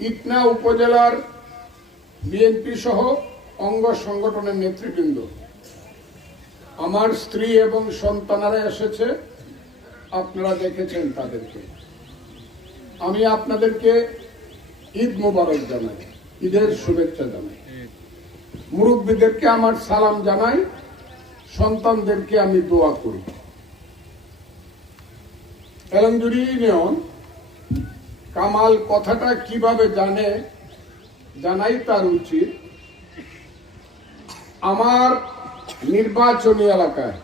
ইটনা উপজেলার বিএনপি সহ অঙ্গ সংগঠনের নেতৃবৃন্দ, আমার স্ত্রী এবং সন্তানেরা এসেছে, আপনারা দেখেছেন তাদেরকে। আমি আপনাদেরকে ঈদ মোবারক জানাই, ঈদের শুভেচ্ছা জানাই। মুরব্বীদেরকে আমার সালাম জানাই, সন্তানদেরকে আমি দোয়া করি। এলমজুরি ইউনিয়ন কামাল কথাটা কিভাবে জানাই তার উচিত। আমার নির্বাচনী এলাকায়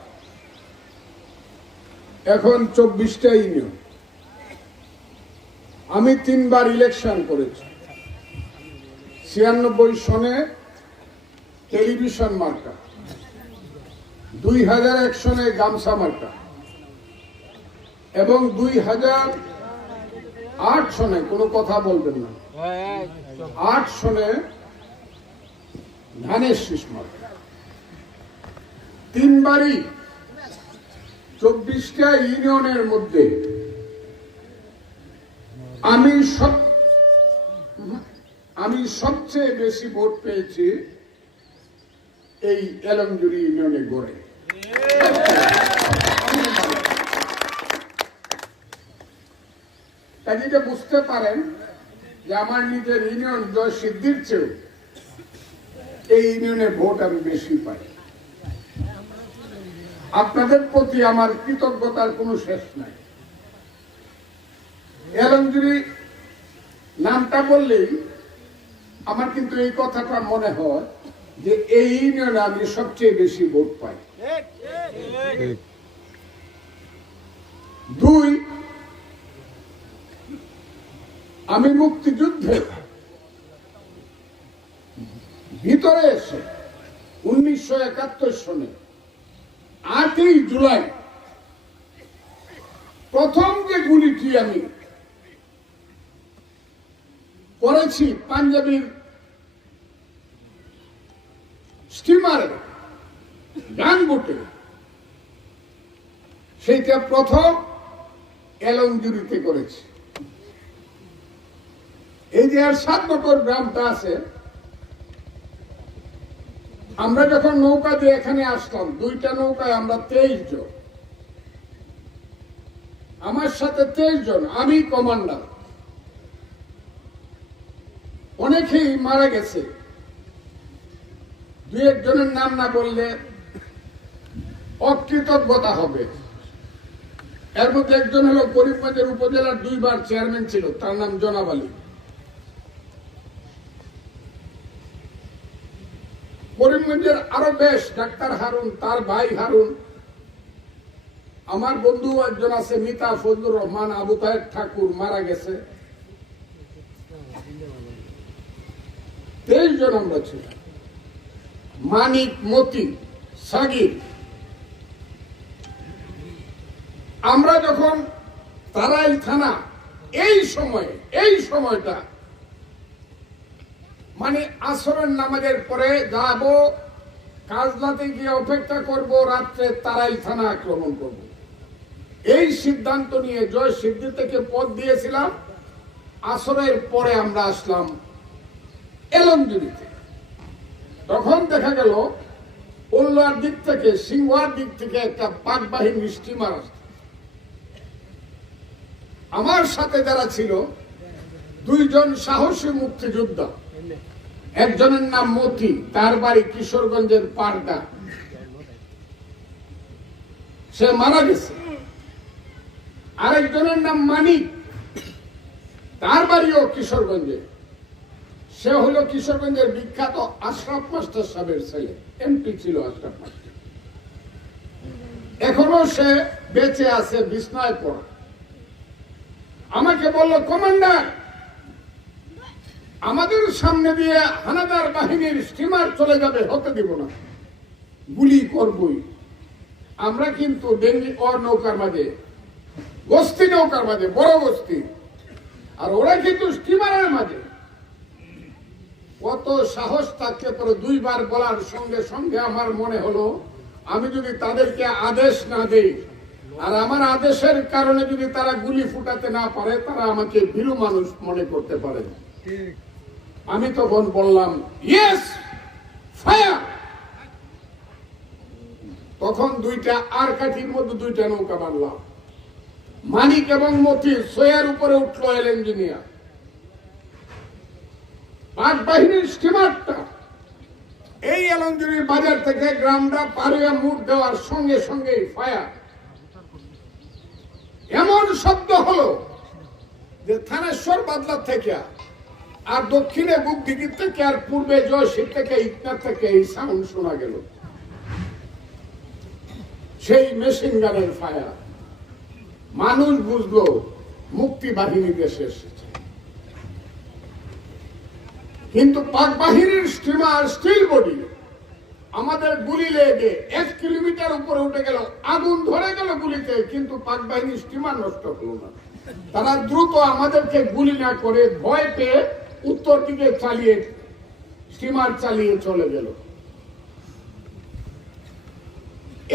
এখন 24টা ইউনিয়ন, আমি 3বার ইলেকশন করেছি। 96 সনে টেলিভিশন মার্কা, 2001 সনে গামছা মার্কা এবং 2008 সনে, কোনো কথা বলবেন না, 8 সনে ধানের শীষ মার্কা। 3বারই 24টা ইউনিয়নের মধ্যে আমি সবচেয়ে বেশি ভোট পেয়েছি এই এলমজুরি ইউনিয়নে গড়ে। কাজে বুঝতে পারেন যে আমার নিজের ইউনিয়ন জয় সিদ্ধির চেয়েও এই ইউনিয়নে ভোট আমি বেশি পাই। আপনাদের প্রতি আমার কৃতজ্ঞতার কোনো শেষ নাই। এলমজুরি নামটা বললেই আমার কিন্তু এই কথাটা মনে হয় যে এই ইউনিয়নে আমি সবচেয়ে বেশি ভোট পাই। 2, আমি মুক্তিযুদ্ধের ভিতরে এসে 1971 সনে 8ই জুলাই প্রথম যে গুলিটি আমি করেছি পাঞ্জাবির স্টিমারে গানবোটে, সেইটা প্রথম এলমজুরিতে করেছি। এই যে আর 7 নম্বর গ্রামটা আছে, আমরা যখন নৌকা দিয়ে এখানে আসলাম, 2টা নৌকায় আমরা 23 জন, আমার সাথে 23 জন, আমি কমান্ডার। অনেকেই মারা গেছে, 2-1 জনের নাম না বললে অকৃতজ্ঞতা হবে। এর মধ্যে একজন হলো করিমগঞ্জের উপজেলার 2বার চেয়ারম্যান ছিল, তার নাম জনাব আলী। করিমগঞ্জের আরো বেশ, ডাক্তার হারুন, তার ভাই হারুন, আমার বন্ধু একজন আছে মিতা ফজলুর রহমান, আবু তাহের ঠাকুর মারা গেছে। 23 জন আমরা ছিলাম। মানিক, মতি, সাগির। আমরা যখন তারাইল থানা এই সময়টা মানে আসরের নামাজের পরে যাব, কাজলাতে গিয়ে অপেক্ষা করব, রাত্রে তারাইল থানা আক্রমণ করব, এই সিদ্ধান্ত নিয়ে জয় সিদ্ধি থেকে পথ দিয়েছিলাম। আসরের পরে আমরা আসলাম এলমজুরিতে। তখন দেখা গেল উল্লার দিক থেকে, সিংহার দিক থেকে একটা পাক বাহিনী স্টিমার আসছে। আমার সাথে যারা ছিল 2 জন সাহসী মুক্তিযোদ্ধা, একজনের নাম মতি, তার বাড়ি কিশোরগঞ্জের পারডা, সে মারা গেছে। আরেকজনের নাম মানিক, তার বাড়িও কিশোরগঞ্জে, সে হলো কিশোরগঞ্জের বিখ্যাত আশরাফ মাস্টার সাহেবের ছেলে, এমপি ছিল আশরাফ মাস্টার। এখনো সে বেঁচে আছে, বিছনায় পড়া। আমাকে বলল, কমান্ডার, আমাদের সামনে দিয়ে হানাদার বাহিনীর স্টিমার চলে যাবে, হতে দিব না, গুলি করবই। আমরা কিন্তু ডেঙ্গি নৌকার মাঝে, বস্তি নৌকার মাঝে, বড় বস্তি, আর ওরা কিন্তু স্টিমারের মাঝে। কত সাহস থাকতে পারে 2বার বলার সঙ্গে সঙ্গে আমার মনে হলো, আমি যদি তাদেরকে আদেশ না দেই, আর আমার আদেশের কারণে যদি তারা গুলি ফুটাতে না পারে, তারা আমাকে ভীরু মানুষ মনে করতে পারে। আমি তখন বললাম ইয়েস ফায়ার। তখন দুইটা আর কাঠির মধ্যে দুইটা নৌকা বানলাম, মানিক এবং মতি সোয়ার উপরে উঠলো এল ইঞ্জিনিয়ার। পাক বাহিনীর স্টিমারটা এই এলঞ্জুরির বাজার থেকে গ্রামটা পারিয়া মুখ দেওয়ার সঙ্গে সঙ্গে ফায়ার। এমন শব্দ হলো যে থানেশ্বর বাদলা থেকে আর দক্ষিণে বুকদিঘির থেকে আর পূর্বে জয়শির থেকে ইটনা থেকে এই সাউন্ড শোনা গেল, সেই মেশিন গানের ফায়ার। মানুষ বুঝলো মুক্তি বাহিনী দেশে এসেছে। কিন্তু পাক বাহিনীর স্টিমার স্টিল বডি আমাদের গুলি লেগে 1 কিলোমিটার উপরে উঠে গেল, আগুন ধরে গেল গুলিতে, কিন্তু পাক বাহিনীর স্টিমার নষ্ট হলো না। তারা দ্রুত আমাদেরকে গুলি না করে ভয় পেয়ে উত্তর দিকে স্টিমার চালিয়ে চলে গেল।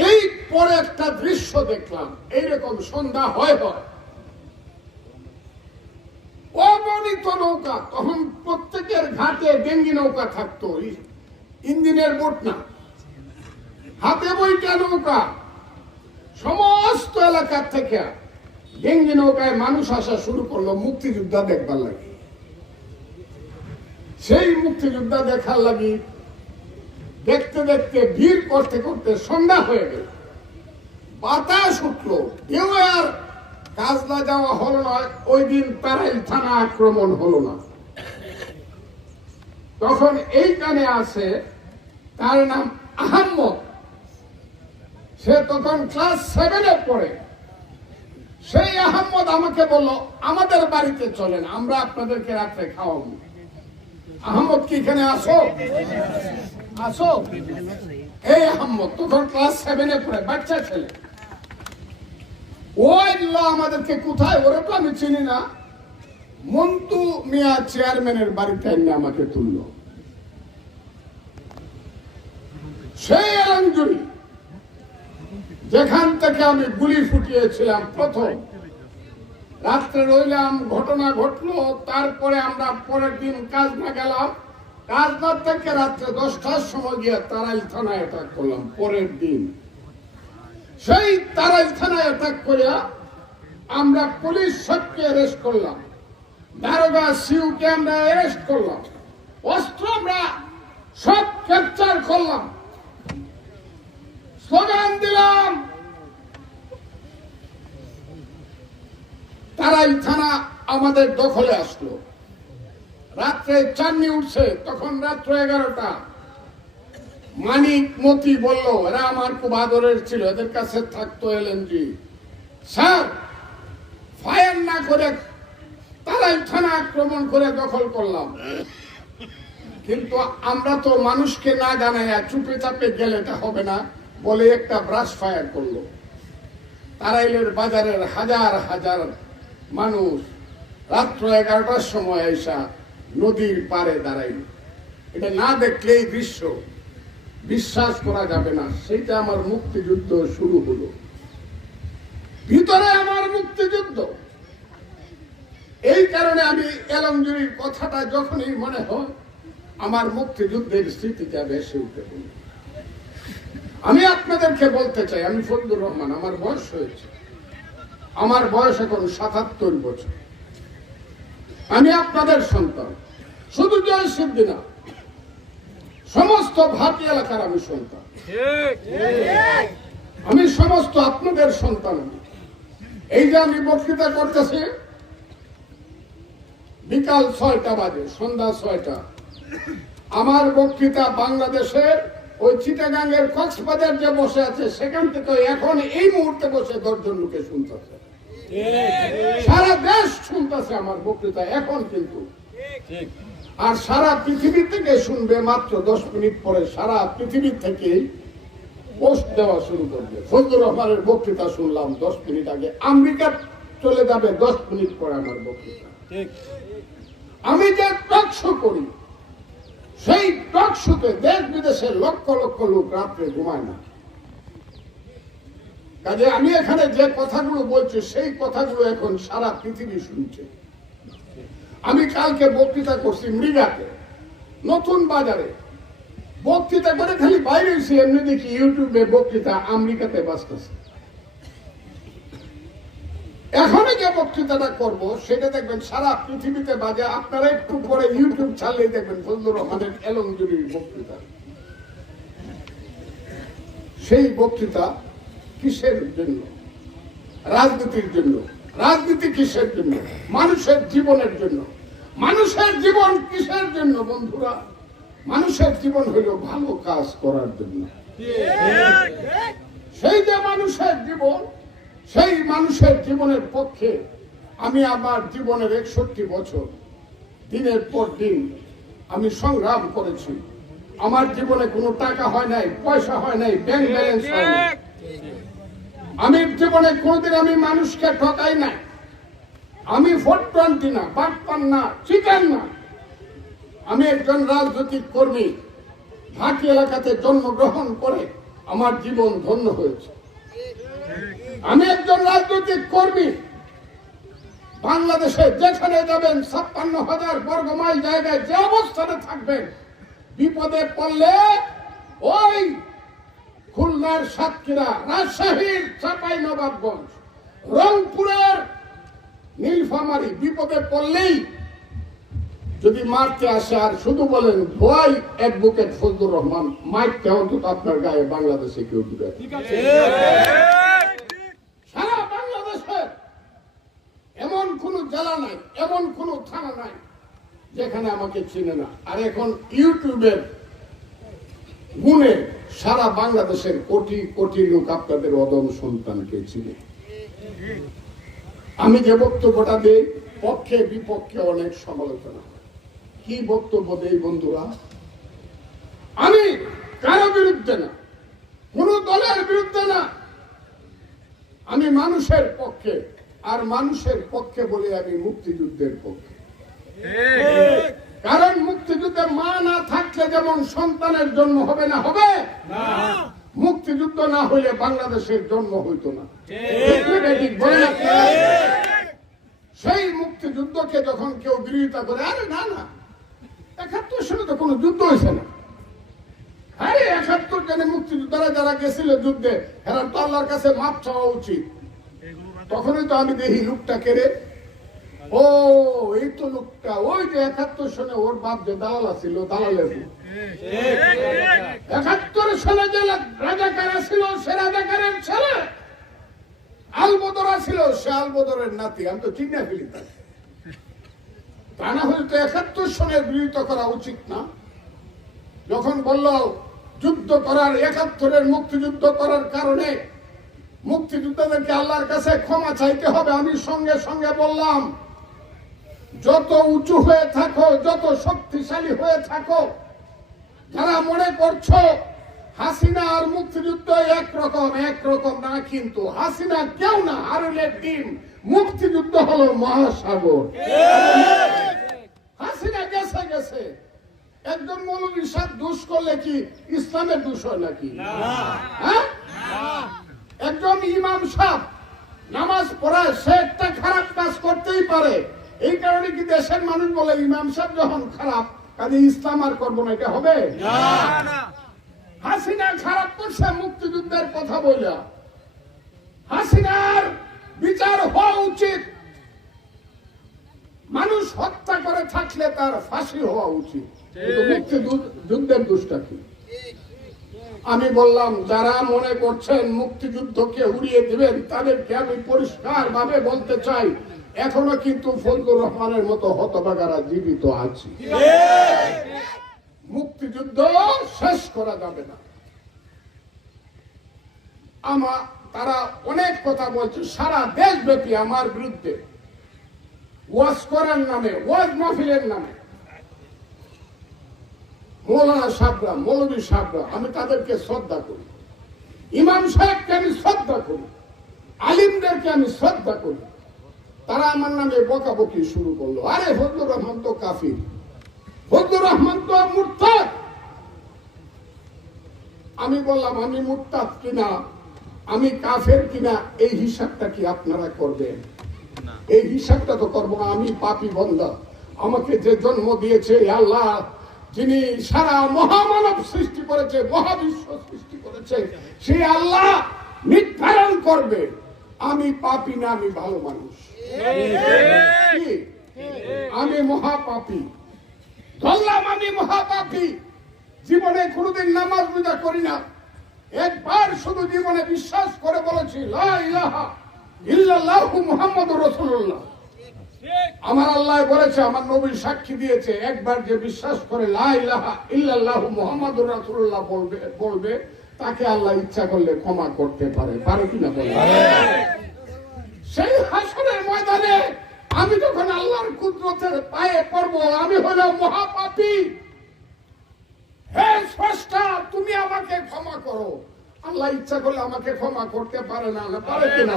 এই পরে একটা দৃশ্য দেখলাম, এইরকম সন্ধ্যা হয় অগণিত নৌকা, তখন প্রত্যেকের ঘাটে ডেঙ্গি নৌকা থাকতো, ইঞ্জিনের বোট না, হাতে বইটা নৌকা। সমস্ত এলাকা থেকে ডেঙ্গি নৌকায় মানুষ আসা শুরু করলো মুক্তিযোদ্ধা দেখবার লাগে। সেই মুক্তিযোদ্ধা দেখার লাগি দেখতে দেখতে ভিড় করতে করতে সন্ধ্যা হয়ে গেল, বাতাস উঠলো, কেউ আর কাজলা যাওয়া হলো না। ওই দিন তারাইল থানা আক্রমণ হলো না। তখন এইখানে আছে, তার নাম আহম্মদ, সে তখন ক্লাস 7-এ পড়ে। সেই আহম্মদ আমাকে বলল আমাদের বাড়িতে চলেন, আমরা আপনাদেরকে রাত্রে খাওয়াবো। আহম্মদ কি এখানে আসো? আসো। এই আহম্মদ তখন ক্লাস 7-এ পড়ে, বাচ্চা ছেলে। ওই আমাদেরকে কোথায়, ওরা তো আমি চিনি না, মন্টু মিয়া চেয়ারম্যানের বাড়িতে এনে আমাকে তুলল। সেই এলঞ্জুরি যেখান থেকে আমি গুলি ফুটিয়েছিলাম প্রথম, রাত্রে রইলাম, ঘটনা ঘটলো। তারপরে আমরা পরের দিন কাজনা গেলাম, কাজনা থেকে রাত্রে 10টার সময় গিয়ে তারাইল থানায় অ্যাটাক করলাম। পরের দিন সেই তারাইল থানায় অ্যাটাক করিয়া আমরা পুলিশ সবকে অ্যারেস্ট করলাম, দারোগা সিউকে আমরা অ্যারেস্ট করলাম, অস্ত্র আমরা সব ক্যাপচার করলাম, স্লোগান দিলাম। তারাইল থানা আমাদের দখলে আসলো। রাত্রে চাঁদনি উঠছে, তখন রাত্র 11টা। মানিক মতি বলল, এরা আমার খুব আদরের ছিল, এদের কাছে থাকতো এলএনজি। স্যার, ফায়ার না করে তারাইল থানা আক্রমণ করে দখল করলাম, কিন্তু আমরা তো মানুষকে না জানাই চুপে চাপে গেলে এটা হবে না বলে একটা ব্রাশ ফায়ার করলো। তারাইলের বাজারের হাজার হাজার মানুষ রাত্র 11টার সময় এসা নদীর পারে দাঁড়াইল। এটা না দেখলে এই দৃশ্য বিশ্বাস করা যাবে না। সেইটা আমার মুক্তিযুদ্ধ শুরু হলো, ভিতরে আমার মুক্তিযুদ্ধ। এই কারণে আমি এলঞ্জুরির কথাটা যখনই মনে হয় আমার মুক্তিযুদ্ধের স্মৃতিটা ভেসে উঠে। আমি আপনাদেরকে বলতে চাই, আমি ফজলুর রহমান, আমার বয়স হয়েছে, আমার বয়স এখন 77 বছর। আমি আপনাদের সন্তান, শুধু জয়সিদ্ধি না, সমস্ত ভাটি এলাকার আমি সন্তান, আমি সমস্ত আপনাদের সন্তান। এই যে আমি বক্তৃতা করতেছি, বিকাল 6টা বাজে, সন্ধ্যা 6টা। আমার বক্তৃতা বাংলাদেশের ওই চিটাগাঙ্গের কক্সবাজার যে বসে আছে সেখান থেকে এখন এই মুহূর্তে বসে 10 জন লোকে শুনতেছে, সারা দেশ শুনতেছে আমার বক্তৃতা এখন কিন্তু। আর সারা পৃথিবী থেকে শুনবে মাত্র 10 মিনিট পরে, সারা পৃথিবী থেকে পোস্ট দেওয়া শুরু করবে। ফজলুর রহমানের বক্তৃতা শুনলাম 10 মিনিট আগে, আমেরিকা চলে যাবে 10 মিনিট পরে আমার বক্তৃতা। আমি যে টক শো করি, সেই টক শোতে দেশ বিদেশের লক্ষ লক্ষ লোক রাত্রে ঘুমায় না। কাজে আমি এখানে যে কথাগুলো বলছি সেই কথাগুলো এখন সারা পৃথিবী শুনছে। আমি কালকে বক্তৃতা করছি মৃগাতে, নতুন বাজারে বক্তৃতা করে খালি বাইরে এসে এমনি দেখি ইউটিউবে বক্তৃতা আমেরিকাতে বাঁচতেছে। এখন যে বক্তৃতাটা করব সেটা দেখবেন সারা পৃথিবীতে বাজে। আপনারা একটু পরে ইউটিউব ছাড়লেই দেখবেন ফজলুর রহমানের এলংজুরির বক্তৃতা। সেই বক্তৃতা কিসের জন্য? রাজনীতির জন্য। রাজনীতি কিসের জন্য? মানুষের জীবনের জন্য। মানুষের জীবন কিসের জন্য বন্ধুরা? মানুষের জীবন হলো ভালো কাজ করার জন্য। সেই যে মানুষের জীবন, সেই মানুষের জীবনের পক্ষে আমি আমার জীবনের 61 বছর দিনের পর দিন আমি সংগ্রাম করেছি। আমার জীবনে কোনো টাকা হয় নাই, পয়সা হয় নাই, ব্যাংক ব্যালেন্স হয় নাই। আমি জীবনে কোনোদিন আমি মানুষকে ঠকাই নাই। আমি ভোটপ্রান্তি না, বাটপান না, চিটার না। আমি একজন রাজনৈতিক কর্মী। ঘাটি এলাকাতে জন্মগ্রহণ করে আমার জীবন ধন্য হয়েছে। আমি একজন রাজনৈতিক কর্মী। বাংলাদেশে যেখানে যাবেন 56,000 বর্গ মাইল জায়গায় যে অবস্থানে থাকবেন, বিপদে পড়লে ওই খুলনার সাতক্ষীরা, রাজশাহীর চাঁপাইনবাবগঞ্জ, রংপুরের নীলফামারী বিপদে পড়লেই যদি মারতে আসে আর শুধু বলেন ভয় অ্যাডভোকেট ফজলুর রহমান, মাইকটা অন্তত আপনার গায়ে বাংলাদেশে কেউ দিবে। সারা বাংলাদেশে এমন কোন জেলা নাই, এমন কোন থানা নাই যেখানে আমাকে চিনে না। আর এখন ইউটিউবের গুণে সারা বাংলাদেশের কোটি কোটি লোক আপনাদের অদম সন্তানকে চিনে। আমি যে বক্তব্যটা দিই, পক্ষে বিপক্ষে অনেক সমালোচনা। কি বক্তব্য দেই বন্ধুরা? আমি কারো বিরুদ্ধে না, কোন দলের বিরুদ্ধে না। আমি মানুষের পক্ষে, আর মানুষের পক্ষে বলে আমি মুক্তিযুদ্ধের পক্ষে। কারণ মুক্তিযুদ্ধে মা না থাকলে যেমন সন্তানের জন্ম হবে না, হবে মুক্তিযুদ্ধ না হইলে বাংলাদেশের জন্ম হইতো না। সেই মুক্তিযুদ্ধকে যখন কেউ বিরোধিতা করে, আরে না না, 71 সালে তো কোনো যুদ্ধ হয়েছে না। আরে 71 জনে মুক্তিযোদ্ধারা যারা গেছিল যুদ্ধে, এরা তো আল্লাহর কাছে মাপ চাওয়া উচিত। তখনই তো আমি দেখি লোকটা কেড়ে, ও এই তো লোকটা, ওই যে 71 সনে ওর বাপ যে দালাল ছিল, দালালের 71 সালে যে রাজাকার ছিল, সে রাজাকারের ছেলে। আলবদরা ছিল, সে আলবদরের নাতি। আমি তো চিন্তা ফেলি তাকে। তা না হলে তো 71 সনের বিরোধিতা করা উচিত না। যখন বলল যুদ্ধ করার, 71-এর মুক্তিযুদ্ধ করার কারণে মুক্তিযোদ্ধাদেরকে আল্লাহর কাছে ক্ষমা চাইতে হবে, আমি সঙ্গে সঙ্গে বললাম, যত উঁচু হয়ে থাকো, যত শক্তিশালী হয়ে থাকো, যারা মনে করছো হাসিনা আর মুক্তিযুদ্ধ একরকম না, কিন্তু হাসিনা কেউ না, আরলের টিম। মুক্তিযুদ্ধ হলো মহাসাগর। হাসিনা গেছে গেছে। একজন মৌলবী সাহেব দোষ করলে কি ইসলামের দোষ হয় নাকি? হ্যাঁ, একজন ইমাম সাহেব নামাজ পড়ায়, সে একটা খারাপ কাজ করতেই পারে। এই কারণে কি দেশের মানুষ বলে ইমাম সাহেব যখন খারাপ, কাজে ইসলাম আর করবো না, এটা হবে? হাসিনা খারাপ করছে মুক্তিযুদ্ধের কথা বললা। হাসিনার বিচার হওয়া উচিত। মানুষ হত্যা করে থাকলে তার ফাঁসি হওয়া উচিত। মুক্তিযুদ্ধের দোষটা কি? আমি বললাম, যারা মনে করছেন মুক্তিযুদ্ধকে উড়িয়ে দিবেন, তাদেরকে আমি পরিষ্কার ভাবে বলতে চাই, এখনো কিন্তু ফজলুর রহমানের মতো হতভাগারা জীবিত আছে। মুক্তিযুদ্ধ শেষ করা যাবে না। তারা অনেক কথা বলছে সারা দেশব্যাপী আমার বিরুদ্ধে, ওয়াজ করার নামে, ওয়াজ মাহফিলের নামে। মৌলানা সাহেবরা, মৌলবী সাহেবরা, আমি তাদেরকে শ্রদ্ধা করি। ইমাম সাহেবকে আমি শ্রদ্ধা করি, আলিমদেরকে আমি শ্রদ্ধা করি। তারা আমার নামে বকাবকি শুরু করলো। আরে ফজলুর রহমান তো কাফির, ফজলুর রহমান তো মুরতাদ। আমি বললাম, আমি মুরতাদ কিনা, আমি কাফের কিনা, এই হিসাবটা কি আপনারা করবেন? এই হিসাবটা তো করবো না। আমি পাপী বান্দা, আমাকে যে জন্ম দিয়েছে আল্লাহ, যিনি সারা মহামানব সৃষ্টি করেছে, মহাবিশ্ব সৃষ্টি করেছে, সেই আল্লাহ নির্ধারণ করবে আমি পাপী না আমি ভালো মানুষ। আমি মহাপাপী, ধরলাম আমি মহাপাপী। জীবনে কোনোদিন নামাজ রোজা করি না, একবার শুধু জীবনে বিশ্বাস করে বলেছি লা ইলাহা ইল্লাল্লাহু মুহাম্মাদুর রাসূলুল্লাহ। আমার আল্লাহ বলেছে, আমার নবী সাক্ষী দিয়েছে, একবার যে বিশ্বাস করে লা ইলাহা ইল্লাল্লাহু মুহাম্মাদুর রাসূলুল্লাহ বলবে তাকে আল্লাহ ইচ্ছা করলে ক্ষমা করতে পারে। পারে কিনা বলে? সেই হাসরের ময়দানে আমি যখন আল্লাহর কুদরতের পায়ে পড়ব, আমি হলাম মহাপাপী। হে স্রষ্টা, তুমি আমাকে ক্ষমা করো। আল্লাহ ইচ্ছা করলে আমাকে ক্ষমা করতে পারে না, পারে কিনা?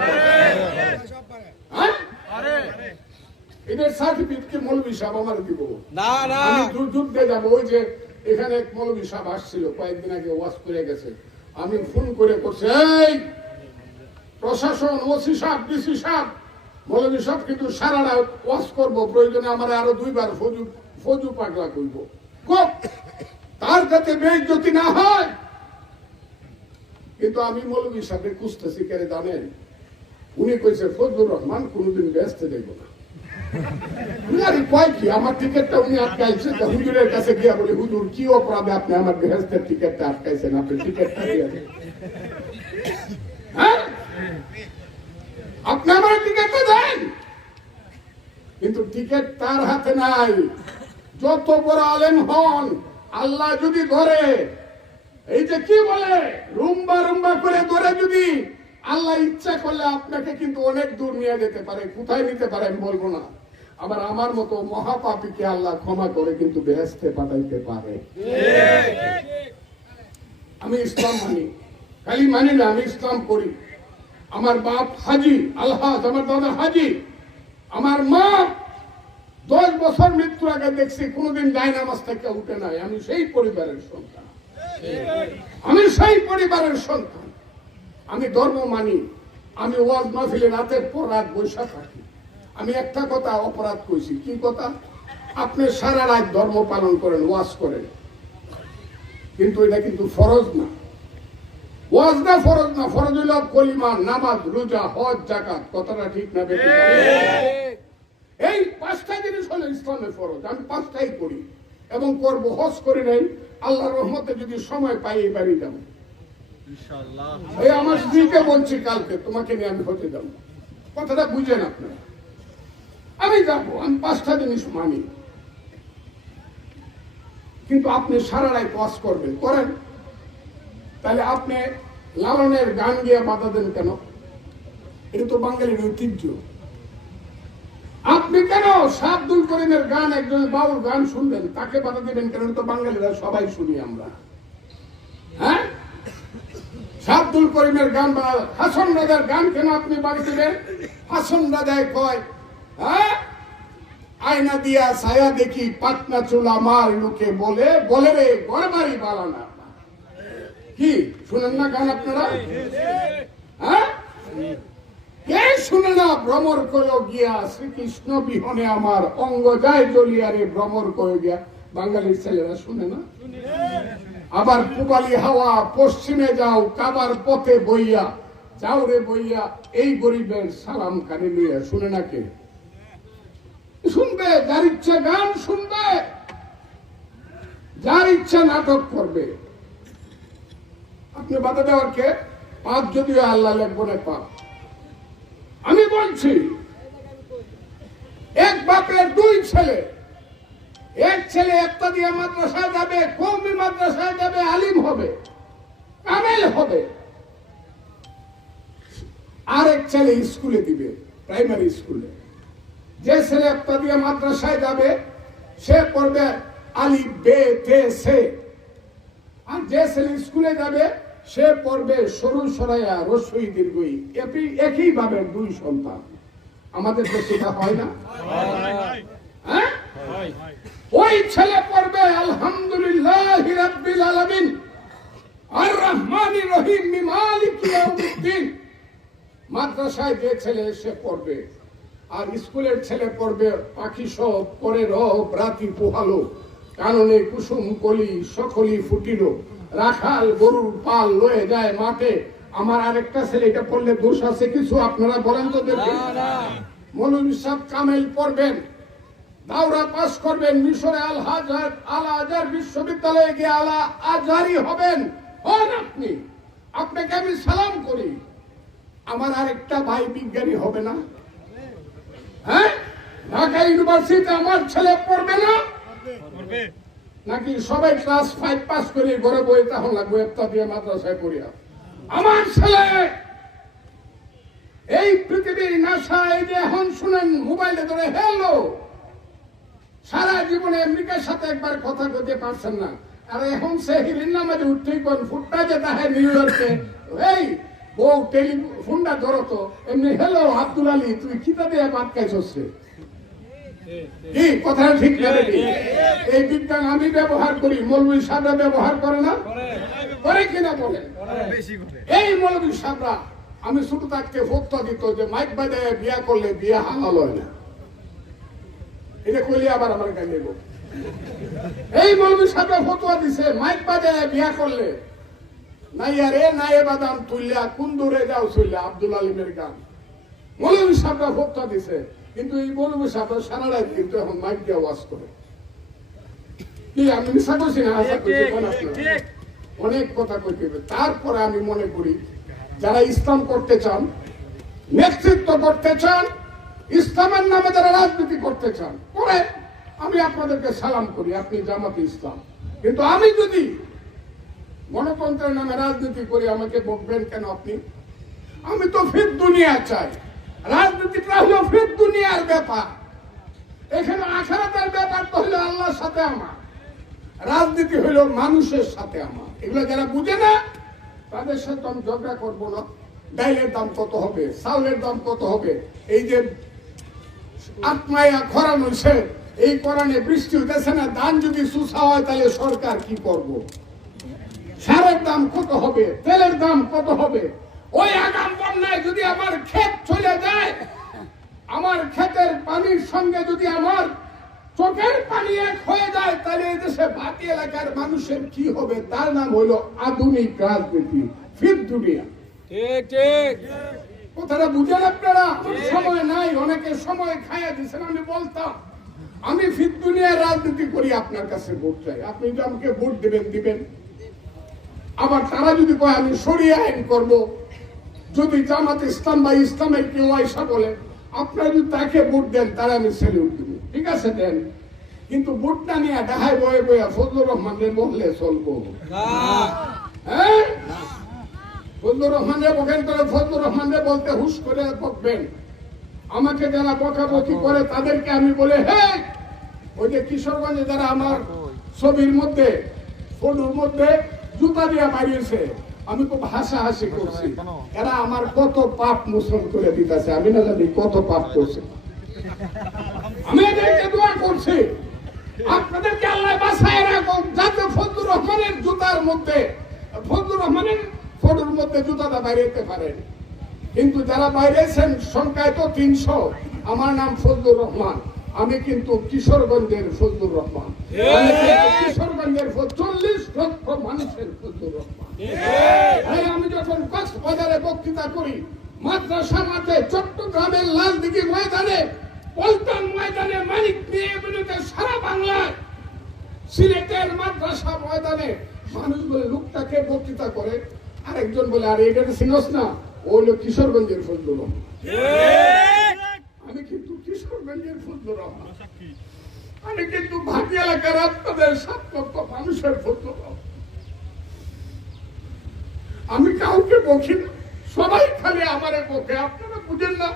এদের সার্টিফিকেট কি মৌলভী সাহেব আমার দিব? না না, আমি যুদ্ধে যাবো। ওই যে এখানে এক মৌলভী সাহেব আসছিল কয়েকদিন আগে, ওয়াজ করে গেছে। আমি ফোন করে করছি, এই প্রশাসন, ওসি সাহেব, ডিসি সাহেব, মৌলভী সাহেব কিন্তু সারা রাত ওয়াজ করবো, প্রয়োজনে আমার আরো 2 বার ফজু পাগলা করবো, তার যাতে বেইজ্জতি না হয়। কিন্তু আমি মৌলভী সাহেব খুঁজতেছি, কেন জানেন? উনি কইছে ফজলুর রহমান কোনদিন ব্যস্ত দেখবো না। কয় কি আমার টিকিটটা উনি আটকাইছে। হুজুরের কাছে গিয়া বলে, হুজুর কি অপরাধে আপনি আমার বেহেস্তের টিকিটটা আটকাইছেন? আপনি টিকিটটা দিয়ে দেন। হ্যাঁ, আপনি আমার টিকিটটা দেন। কিন্তু টিকিট তার হাতে নাই। যত বড় আলেম হন, আল্লাহ যদি ধরে, এই যে কি বলে রুম্বা রুম্বা করে ধরে, যদি আল্লাহ ইচ্ছা করলে আপনাকে কিন্তু অনেক দূর নিয়ে যেতে পারে। কোথায় নিতে পারে আমি বলবো না। আবার আমার মতো মহাপাপীকে আল্লাহ ক্ষমা করে কিন্তু বেহেশতে পাঠাইতে পারে। আমি ইসলাম মানি, খালি মানি না, আমি ইসলাম করি। আমার বাপ হাজি আলহাজ, আমার দাদা হাজি, আমার মা 10 বছর মৃত্যুর আগে দেখছি কোনোদিন ডাইনামাজ থেকে উঠে নাই। আমি সেই পরিবারের সন্তান, আমি সেই পরিবারের সন্তান। আমি ধর্ম মানি। আমি ওয়াজ মাহফিলে রাতের পর রাত বৈশা থাকি। আমি একটা কথা অপরাধ কইছি। কি কথা? আপনি সারা রাত ধর্ম পালন করেন, ওয়াজ করেন, কিন্তু এটা কিন্তু ফরজ না। ওয়াজ না ফরজ না, ফরজ হইল কলিমা, নামাজ, রোজা, হজ, যাকাত। কথাটা ঠিক না? এই 5টা জিনিস হলো ইসলামের ফরজ। আমি 5টাই করি এবং করব। হজ করি নাই, আল্লাহর রহমতে যদি সময় পাই এবারই যাবো ইনশাআল্লাহ। এই আমার স্ত্রীকে বলছি কালকে তোমাকে নিয়ে আমি হতে যাবো। কথাটা বুঝেন আপনারা। আমি যাবো, আমি 5টা জিনিস মানি। কিন্তু আপনি সারা রাত ওয়াজ করবেন, করেন, তাহলে আপনি লালনের গান গিয়ে বাধা দেন কেন? এটা তো বাঙালির ঐতিহ্য। আপনি কেন আব্দুল করিমের গান, একজন বাউল গান শুনবেন, তাকে বাধা দেবেন কেন? তো বাঙালিরা সবাই শুনি আমরা। হ্যাঁ, আব্দুল করিমের গান বা হাসন রাজার গান কেন আপনি বাড়ি দেবেন? হাসন রাজায় কয়, হ্যাঁ, আয়না দিয়া ছায়া দেখি, পাটনা চুল আমার লোকে বলে, বলে রে ঘর বাড়ি বাড়ানা। কি শুনেন না গান আপনারা? হ্যাঁ, কে শুনে না? ভ্রমর কয় গিয়া শ্রীকৃষ্ণ বিহনে আমার অঙ্গ যায় জ্বলিয়া রে, ভ্রমর কয় গিয়া। বাঙালির ছেলেরা শুনে না? আবার পূবালি হাওয়া পশ্চিমে যাও, কাবার পথে বইয়া যাও রে বইয়া, এই গরিবের সালাম কানে নিয়ে। শুনে না কে? শুনবে। যার ইচ্ছা গান শুনবে, যার ইচ্ছা নাটক করবে। আপনি বাধা দেওয়ার কে? পাপ যদিও আল্লাহ লেখব না, পাপ। আমি বলছি, এক বাপের 2 ছেলে, এক ছেলে একটা দিয়ে মাদ্রাসায় যাবে, কওমি মাদ্রাসায় যাবে, আলিম হবে, কামেল হবে। আরেক ছেলে স্কুলে দিবে, প্রাইমারি স্কুলে। যে ছেলে একটা দিয়ে মাদ্রাসায় যাবে, সে পড়বে আলিফ বে তে সে। আর যে ছেলে স্কুলে যাবে, সে পড়বে সরু সরাইয়া রস্বই দীর্ঘই। একই ভাবে 2 সন্তান। আমাদের দেশে এটা হয় না? হ্যাঁ, ওই ছেলে পড়বে আলহামদুলিল্লাহি রাব্বিল আলামিন আর রহমানির রহিম মালিকি ইয়াউমিদ্দিন। মাদ্রাসায় যে ছেলে সে পড়বে আর স্কুলের ছেলে পড়বে পাখি সব পরে রব রাতি পোহালো, কাননে কুসুম কলি সকলি ফুটিল, রাখাল গরুর পাল লয়ে যায় মাঠে। আমার আরেকটা ছেলে এটা পড়লে দোষ আছে কিছু? আপনারা বলেন তো দেখি। মৌলভী সাহেব কামেল পড়বেন, দাওরা পাস করবেন, মিশরে আল আজহার বিশ্ববিদ্যালয়ে গিয়ে আল আজহারি হবেন। হন আপনি, আপনাকে আমি সালাম করি। আমার আরেকটা ভাই বিজ্ঞানী হবে না? হ্যাঁ, ঢাকা ইউনিভার্সিটিতে আমার ছেলে পড়বে না? নাকি সবাই ক্লাস 5 পাস করে ঘরে বই তখন লাগবে একটা দিয়ে মাদ্রাসায় পড়িয়া? আমার ছেলে এই পৃথিবীর নাসা, এই যে এখন শুনেন মোবাইলে ধরে হ্যালো, সারা জীবনে আমেরিকার সাথে একবার কথা বলতে পারছেন না, আর এখন সে হিলিন নামাজে উঠতেই কোন ফুটটা যে তাহে নিউ ইয়র্কে, এই বউ টেলিফোনটা ধরো তো এমনি, হ্যালো আব্দুল আলী তুই খিতা দিয়ে ভাত খাইছস? কি কথা ঠিক না? এই বিজ্ঞান আমি ব্যবহার করি, মৌলভী সাহেবরা ব্যবহার করে না? করে কিনা বলেন? এই মৌলভী সাহেবরা আমি ছোট থাকতে ফতোয়া দিত যে মাইক বাজায় বিয়া করলে বিয়া হালাল হয় না। এটা কইলে আবার আমার গায়ে দেব। এই মৌলভী সাহেবরা ফতোয়া দিছে মাইক বাজায় বিয়া করলে নাইয়া রে নাইয়ে বাদাম তুললা কুন্দুরে যাও চললা, আব্দুল আলিমের গান। মৌলভী সাহেবরা ফতোয়া দিছে, কিন্তু এই মৌলভী সাহেবরা সারা রাত কিন্তু এখন মাইক দিয়ে ওয়াজ করে। কি আমি মিশা করছি না? আশা করছি অনেক কথা কইতে হবে। তারপরে আমি মনে করি যারা ইসলাম করতে চান, নেতৃত্ব করতে চান, ইসলামের নামে যারা রাজনীতি করতে চান করে, আমি আপনাদেরকে সালাম করি, আপনি জামাতে ইসলাম। কিন্তু আমি যদি গণতন্ত্রের নামে রাজনীতি করি আমাকে বকবেন কেন আপনি? আমি তো ফির দুনিয়া চাই। রাজনীতিটা হলো ফির দুনিয়ার ব্যাপার, এখানে আখিরাতের ব্যাপার তো হলো আল্লাহর সাথে আমার, রাজনীতি হলো মানুষের সাথে আমার। এগুলো যারা বুঝে না তাদের সাথে আমি ঝগড়া করবো না। ডাইলের দাম কত হবে, চাউলের দাম কত হবে, এই যে আত্মায়া খরান হয়েছে, এই কোরআনে বৃষ্টি হইতেছে না, ধান যদি সুসা হয় তাহলে সরকার কি করব? সারের দাম কত হবে, তেলের দাম কত হবে? ওই আগাম বন্যায় যদি আমার ক্ষেত চলে যায়, আমার ক্ষেতের পানির সঙ্গে যদি আমার চোখের পানি এক হয়ে যায়, তাহলে এই দেশে বাকি এলাকার মানুষের কি হবে? তার নাম হলো আধুনিক রাজনীতি, ফির দুনিয়া। ঠিক ঠিক কথাটা বুঝেন আপনারা? সময় নাই, অনেকে সময় খাইয়া দিচ্ছেন। আমি বলতাম আমি ফির দুনিয়ার রাজনীতি করি, আপনার কাছে ভোট চাই, আপনি যদি আমাকে ভোট দিবেন। আবার তারা যদি কয় আমি শরিয়া আইন করব, যদি জামাত ইসলাম বা ইসলামের কেউ আইসা বলে, আপনারা যদি তাকে ভোট দেন তারা আমি সেলিউট দিব, ঠিক আছে দেন। কিন্তু ভোটটা নিয়ে ঢাহায় বয়ে বয়ে ফজলুর রহমানের বললে চলবো? হ্যাঁ, ফজলুর রহমানের বকেন করে, ফজলুর রহমানের বলতে হুশ করে বকবেন। আমাকে যারা বকাবকি করে তাদেরকে আমি বলে, হ্যাঁ ওই যে কিশোরগঞ্জে যারা আমার ছবির মধ্যে ফটোর মধ্যে জুতা দিয়ে বাড়িয়েছে, আমি খুব হাসাহাসি করছি। এরা আমার কত পাপ মোচন করে দিতেছে, আমি না জানি কত পাপ করছে। আমি এদেরকে দোয়া করছি আপনাদেরকে আল্লাহ বাঁচায় রাখুন, যাতে ফজলুর রহমানের জুতার মধ্যে, ফজলুর রহমানের ফটোর মধ্যে জুতাটা বাইরেতে পারেন। কিন্তু যারা বাইরেছেন সংখ্যায় তো 300, আমার নাম ফজলুর রহমান, আমি কিন্তু কিশোরগঞ্জের ফজলুর রহমান, কিশোরগঞ্জের 40 লক্ষ মানুষের ফজলুর রহমান। আমি যখন কক্সবাজারে বক্তৃতা করি, মাদ্রাসা মাঠে, চট্টগ্রামের লালদিঘি ময়দানে, পল্টন ময়দানে, মানিক নিয়ে সারা বাংলায়, সিলেটের মাদ্রাসা ময়দানে মানুষ বলে লোকটাকে বক্তৃতা করে, আরেকজন বলে আরে এটা চিনস না, ও হলো কিশোরগঞ্জের ফজলুর রহমান। আমি কিন্তু কিশোরগঞ্জের ফজলুর রহমান, আমি কিন্তু ভাটি এলাকার আপনাদের 7 লক্ষ মানুষের ফজলুর রহমান। আমি কাউকে বকি না, সবাই খালি আমারে বকে, আপনারা বুঝেন না?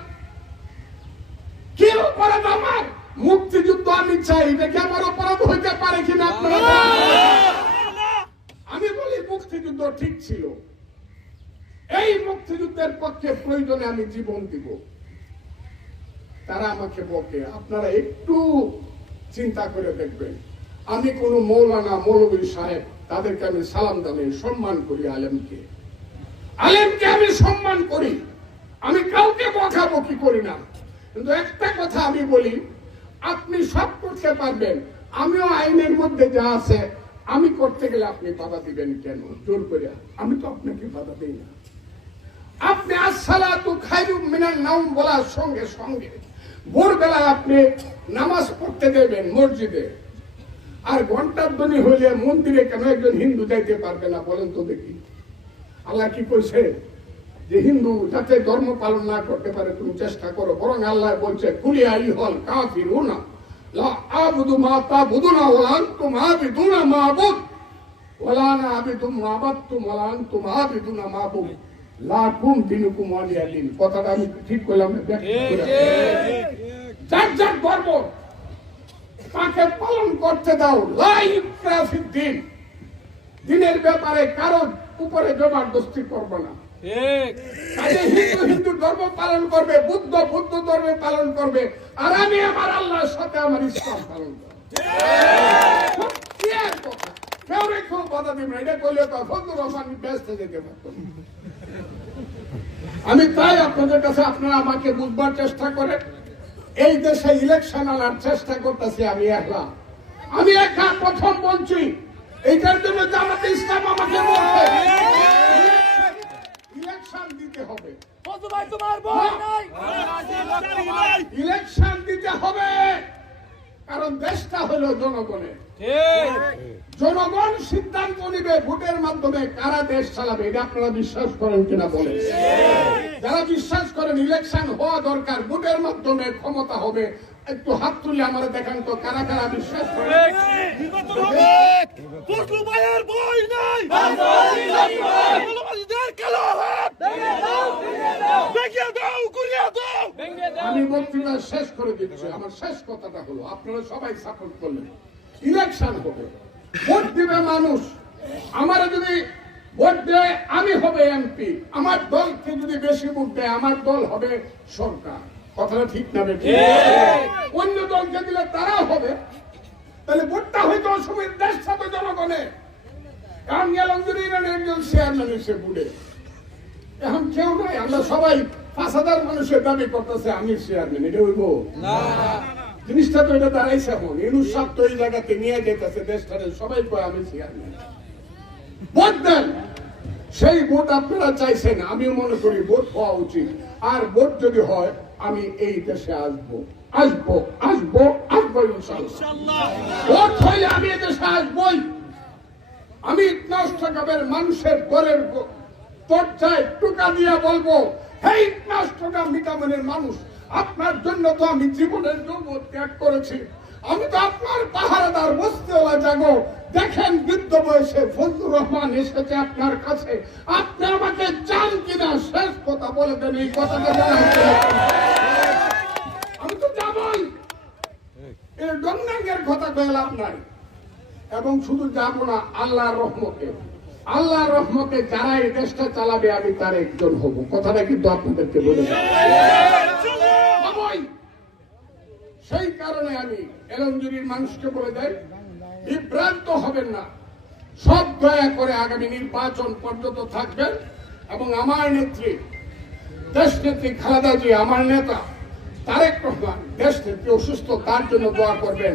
কি অপরাধ আমার? মুক্তিযুদ্ধ আমি চাই, দেখে আমার অপরাধ হইতে পারে কিনা আপনারা? আমি বলি মুক্তিযুদ্ধ ঠিক ছিল, এই মুক্তিযুদ্ধের পক্ষে প্রয়োজনে আমি জীবন দিব। তারা আমাকে বকে, আপনারা একটু চিন্তা করে দেখবেন। আমি কোন মৌলানা মৌলভী সাহেব, তাদেরকে আমি সালাম জানাই, সম্মান করি। আলেমকে আমি সম্মান করি, আমি কাউকে বকাবকি করি না। কিন্তু একটা কথা আমি বলি, আপনি সব করতে পারবেন, আমিও আইনের মধ্যে যা আছে আমি করতে গেলে আপনি বাধা দিবেন কেন জোর করে? আমি তো আপনাকে বাধা দিই না। আপনি আসসালাতু খায়রুম মিনান নাওম বলার সঙ্গে সঙ্গে ভোরবেলায় আপনি নামাজ পড়তে দেবেন মসজিদে, আর ঘন্টার ধ্বনি হইলে মন্দিরে কেন একজন হিন্দু যাইতে পারবে না বলেন তো দেখি? আল্লাহ কি কইছে যে হিন্দু যাতে ধর্ম পালন না করতে পারে তুমি চেষ্টা করো? বরং আল্লাহ বলছে কুলি আইয়ুহাল কাফিরুনা লা আবুদু মা তাবুদুনা ওয়া আনতুম আবিদুনা মা আবুদ ওয়ালা আনা আবিদু মা আবাদতুম ওয়ালা আনতুম আবিদুনা মা আবুদ লাকুম দিনুকুম ওয়ালিয়া দিন। কথাটা আমি ঠিক কইলাম না? যার যার ধর্ম তাকে পালন করতে দাও। লা ইকরাহা ফিদ্দিন, দিনের ব্যাপারে কারো উপরে জবরদস্তি করবে না। হিন্দু হিন্দু ধর্ম পালন করবে, বুদ্ধ বুদ্ধ ধর্ম পালন করবে, আর আমি আমার আল্লাহর সাথে আমার ইসলাম পালন করব। কেউ রেখে বাধা দিবে না। এটা করলে তো ফজলুর রহমান ব্যস্ত যেতে পারত। আমি তাই আপনাদের কাছে আপনারা আমাকে বুঝবার চেষ্টা করেন। এই দেশে ইলেকশন আনার চেষ্টা করতেছি আমি একলা। আমি একা প্রথম বলছি, এইটার জন্য জামাতে ইসলাম আমাকে বলছে ইলেকশন দিতে হবে, ইলেকশন দিতে হবে, কারণ দেশটা হলো জনগণের। জনগণ সিদ্ধান্ত নিবে ভোটের মাধ্যমে কারা দেশ চালাবে। এটা আপনারা বিশ্বাস করেন কিনা বলেন? যারা বিশ্বাস করেন ইলেকশন হওয়া দরকার, ভোটের মাধ্যমে ক্ষমতা হবে, একটু হাত তুলে আমরা দেখান তো কারা কারা বিশ্বাস করেন। আমি বক্তৃতা শেষ করে দিচ্ছি। আমার শেষ কথাটা হলো, আপনারা সবাই সাপোর্ট করলেন, ইলেকশন হবে, ভোট দিবে মানুষ। আমার যদি ভোট দেয় আমি হবে এমপি, আমার দলকে যদি বেশি ভোট দেয় আমার দল হবে সরকার। কথাটা ঠিক না বেঠিক? অন্য দলকে দিলে তারাও হবে, তাহলে ভোটটা হয়তো অসুবিধা দেশটা তো জনগণের। কারণ একজন চেয়ারম্যান এসে বুড়ে, এখন কেউ নাই, আমরা সবাই ৫,০০০ মানুষের দাবি করতেছে আমি চেয়ারম্যান। এটা হইব না, জিনিসটা তো এটা দাঁড়াইছে। এখন ইনুস সাহেব তো এই জায়গাতে নিয়ে যেতেছে দেশটারে, সবাই কয় আমি চেয়ারম্যান। ভোট দেন, সেই ভোট আপনারা চাইছেন, আমিও মনে করি ভোট হওয়া উচিত। আর ভোট যদি হয় আমি এই দেশে আসবো আসবো আসবো আসবো ইনশাআল্লাহ। ভোট হইলে আমি এই দেশে আসবই। আমি ইতনাস্টকাবের মানুষের ঘরের দরজায় টোকা দিয়ে বলবো, হে ইতনাস্টকা মিটামনের মানুষ, আপনার জন্য তো আমি জীবনের জন্য ত্যাগ করেছি। আমি তো আপনার পাহারাদার বস্তিওয়ালা জাগো। দেখেন বৃদ্ধ বয়সে ফজলুর রহমান এসেছে আপনার কাছে, আপনি আমাকে চান কিনা? শেষ কথা বলে দেন, এই কথাটা আমি তো যাবই। এর গঙ্গাঙ্গের কথা কয়ে লাভ নাই। এবং শুধু যাবো না, আল্লাহর রহমতে, আল্লাহর রহমতে যারা এই দেশটা চালাবে আমি তার একজন হব। কথাটা কিন্তু আপনাদেরকে বলে সেই কারণে আমি এলমজুরির মানুষকে বলে দেয়, বিভ্রান্ত হবেন না। সব দয়া করে আগামী নির্বাচন পর্যন্ত থাকবেন এবং আমার নেত্রী, দেশ নেত্রী খালেদা জি, আমার নেতা তারেক রহমান, দেশ নেত্রী অসুস্থ, তার জন্য দোয়া করবেন।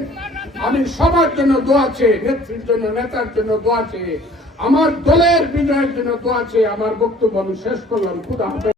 আমি সবার জন্য দোয়া চেয়ে, নেত্রীর জন্য, নেতার জন্য দোয়া চেয়ে, আমার দলের বিজয়ের জন্য দোয়া চেয়ে আমার বক্তব্য আমি শেষ করলাম। খুদা হাফেজ।